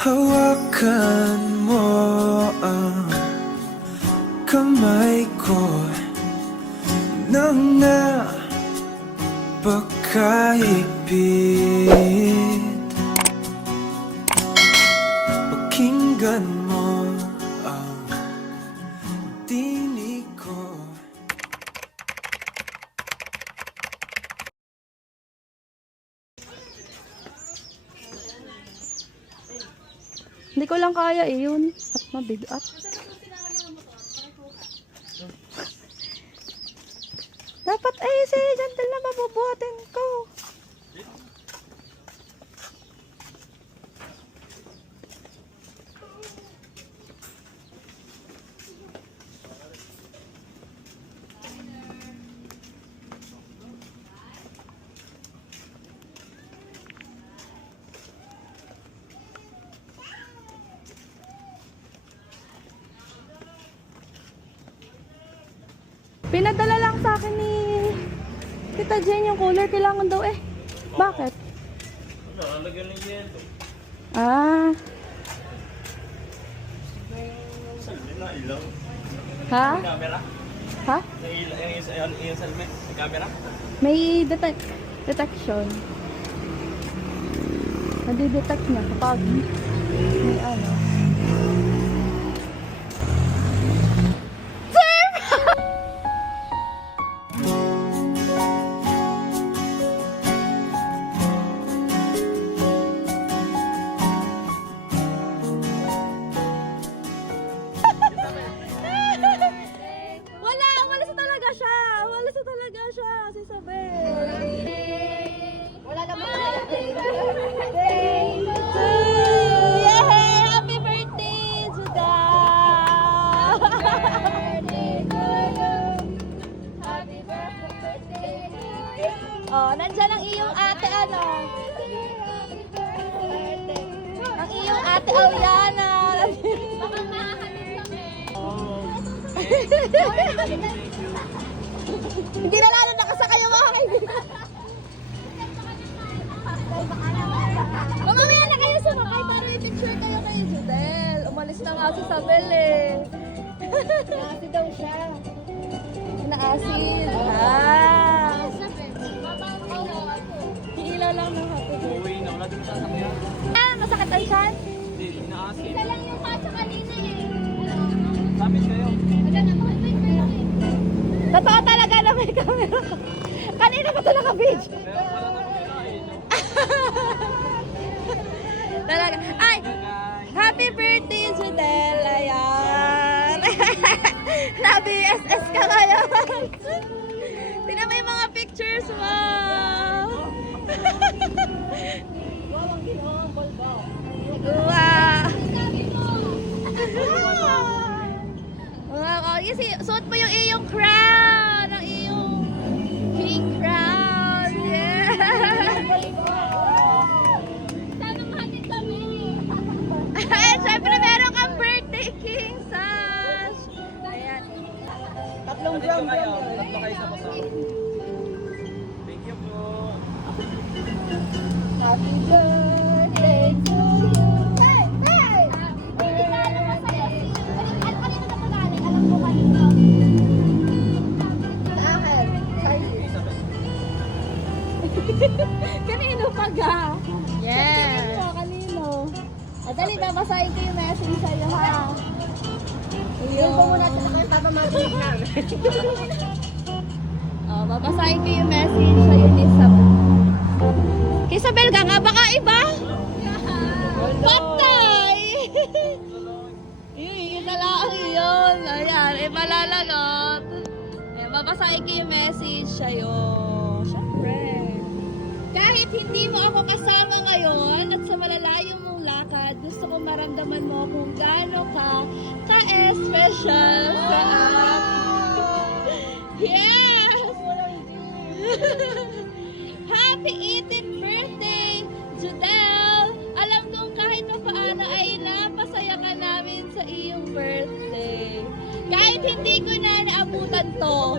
Hawakan mo ang kamay ko nang napakahigpit. Pakinggan mo ang tinig ko. Hindi ko lang kaya yun. At mabigat. Dapat ay si Jantel na mabubuhatin ko. Pinadala lang sa akin ni Tita Jen yung cooler. Kailangan daw eh. Bakit? Nalagyan ng yelo. Ah. Salme na ilaw. Ha? May camera? Ha? Yung salme. May camera? May detection. Nadi-detect niya kapag may ano. Wala sa talaga siya, si Isabel. Wala naman tayo. Yay! Happy birthday, Judah! Happy birthday to you. Oh, nandyan ang iyong ate, ano? Ang iyong ate Auyana. Baka makahanin kami. Hindi na lalo nakasakay yung mga kaibigan. Mamaya na kayo sumakay para i-picture kayo kay Judel. Umalis na nga si Isabel eh. Kasi daw siya. Naasin. Ah. Hiila lang ng happy birthday. Uwi na. Wala din sasakyan. Ah, masakit ang tiyan? Hindi, inaasin. Isa lang yung kaso kanina eh. Lapit kayo. Wala na makapit mo yun eh. Totoo talaga na may camera ko. Kanina pa ito naka-video. Pero wala na kumain. Talaga. Ay! Happy birthday, Judel! Ayan! Na-BSS ka ngayon! Tingnan mo yung mga pictures mo! Wow! Wow! Kasi suot mo yung iyong crown! Ang iyong king crown! Yeah! Sana mahanin kami. Ay, syempre meron kang birthday king, Sash! Ayan. Tatlong drum kayo. Tatlo kayo sa kasama. Thank you po. Happy birthday to you! Hey! Hey! Hindi ka alam masaya si... Kanino na pangalan? Alam ko kanino. Sa akin. Isabel. Kanino pa ga? Yeah. Kanino? Kanino? Dali, babasahin ko yung message sa'yo, ha? Yung ko muna sa akin para mag-break namin. Oh, babasahin ko yung message sa'yo ni Isabel. Isabel ka nga, baka iba? Patay! Yun na lang yun. Ayan, malalagot. Babasahin ko yung message sa'yo. Siyempre. Kahit hindi mo ako kasama ngayon at sa malalayo mong lakad, gusto ko maramdaman mo kung gaano ka-special sa akin. Yes! Happy 18th birthday, Judel! Alam kong kahit pa paano ay napasaya ka namin sa iyong birthday. Kahit hindi ko na naabutan to.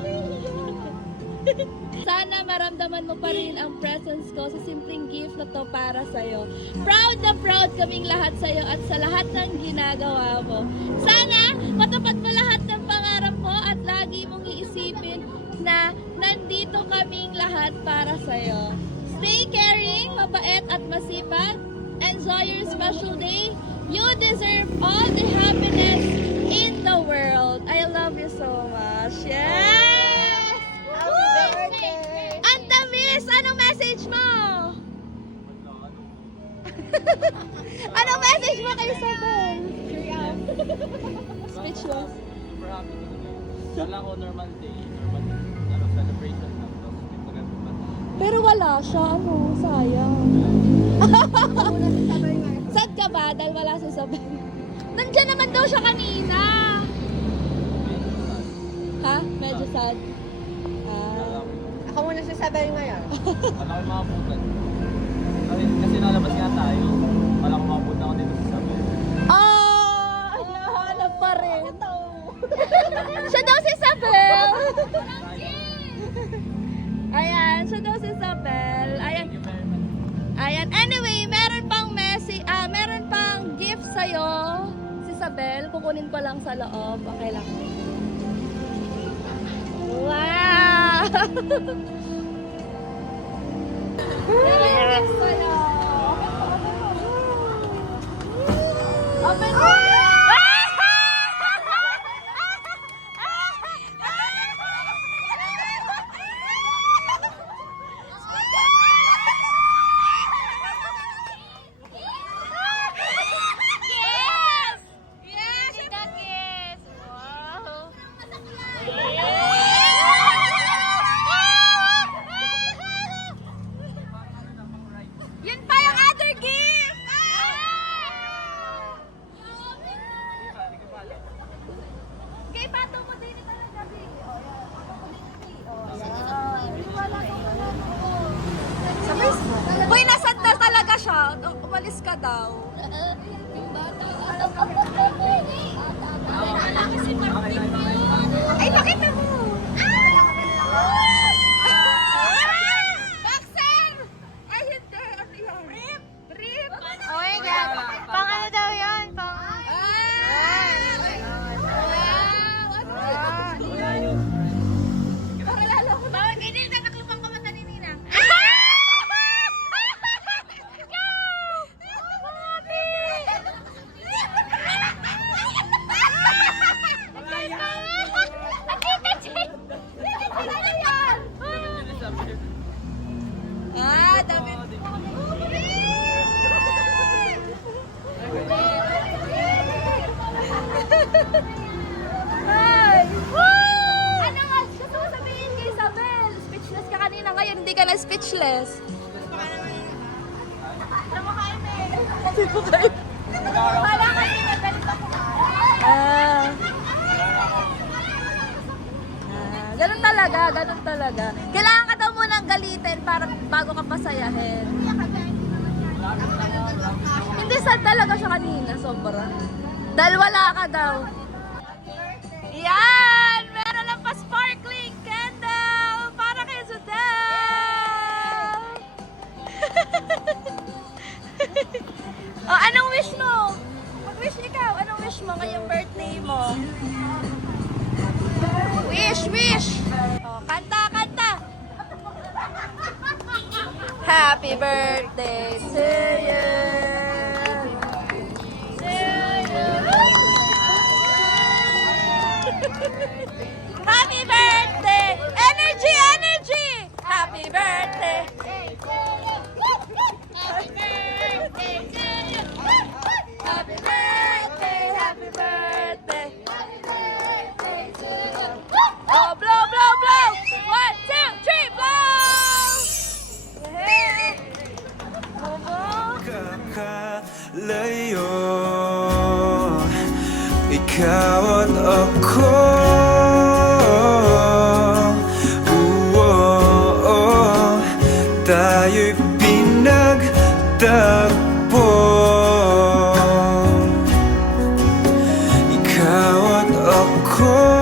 Sana maramdaman mo pa rin ang presence ko sa simpleng gift na to para sa'yo. Proud na proud kaming lahat sa'yo at sa lahat ng ginagawa mo. Sana matupad mo lahat ng pangarap mo at lagi mong iisipin na nandito kaming lahat para sa'yo. Stay caring, mabait at masipag. Enjoy your special day. You deserve all the happiness in the world. I love you so much. Yes! Happy birthday! Ang tamis! Anong message mo? Anong message mo kay Isabel? Speechless. Super happy ko naman. Kala ko normal day, normal celebration lang. Tapos may magandang bata. Pero wala siya. Ano? Sayang. Sad ka ba? Dahil wala si Isabel. Nandiyan naman daw siya kanina. Ha? Medyo sad. Ah. Ako muna si Sabel ngayon. Wala ko makabutan. Kasi nalabas nga tayo. Wala ko makabutan ako dito sa Sabel. Ah! Hanap pa rin. Siya daw si Isabel. Ayan, siya daw si Isabel. Ayan. Thank you very much. Ayan. Anyway, meron pang meron pang gift sa'yo. Si Isabel, kukunin ko lang sa loob. Okay lang. Wow! Meron gift sa'yo. Open mo! Yes! Yes! It's a kiss! Wow! Yun pa yung other gift! Kay pato ko din ito ng gabi. Uy, nasad na talaga siya. Umalis ka daw. Ay, pakita mo! Boxer! Ay, hindi. Ano yun? Rip! Rip! Oh my God! Pang ano daw yan? Pang... Para lalo ko. Bawal kayo din. Nakaklupang kamata ni Nina. Ah, dami. Ay! Ano nga? Gusto ko sabihin kay Isabel. Speechless ka kanina. Ngayon, hindi ka na speechless. Hindi po kayo. Wala kasi nagalit ako. Ah. Ganun talaga, ganun talaga. Kailangan ka daw munang galitin para bago ka pasayahin. Hindi sad talaga siya kanina, sobra. Dahil wala ka daw. Yan! Meron lang pa sparkling candle para kay Zudel! Oh, anong wish mo? Mag-wish ikaw. Anong wish mo ngayong birthday mo? Wish, wish! Oh, kanta, kanta! Happy birthday to you! Happy birthday! Energy, energy! Happy birthday! Happy birthday to you! Happy birthday! Happy birthday! Oh, blow, blow, blow! 1, 2, 3, blow! Yeah. Kakalayo, ikaw at ako. Tayo'y pinagtagpo. Ikaw at ako.